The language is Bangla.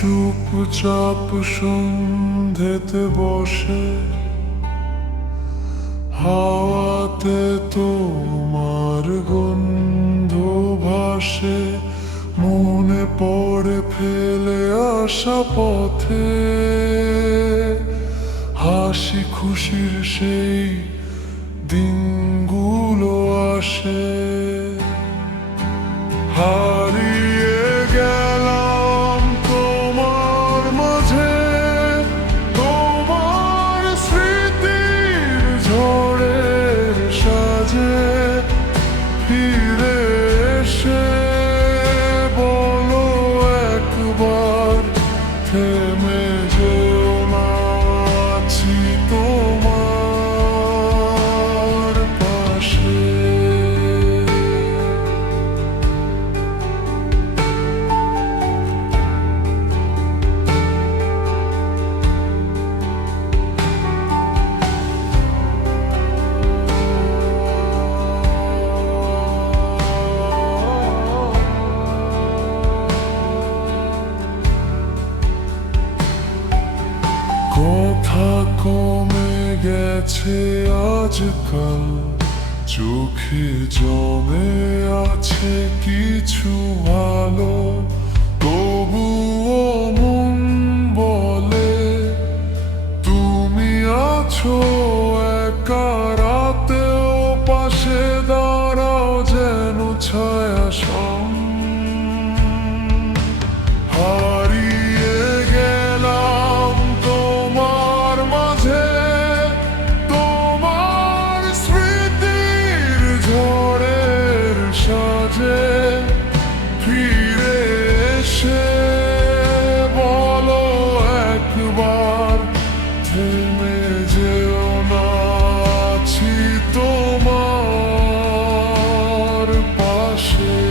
চুপচাপ সন্ধেতে বসে। হাওয়াতে তোমার গন্ধ ভাসে। মনে পড়ে ফেলে আসা পথে। হাসি খুশির সেই থেমে যেও গেছে আজকাল চোখে জমে আছে কিছু ভালো মাঝে ফিরে এসে বলো একবার থেমে যেও না তোমার পাশে।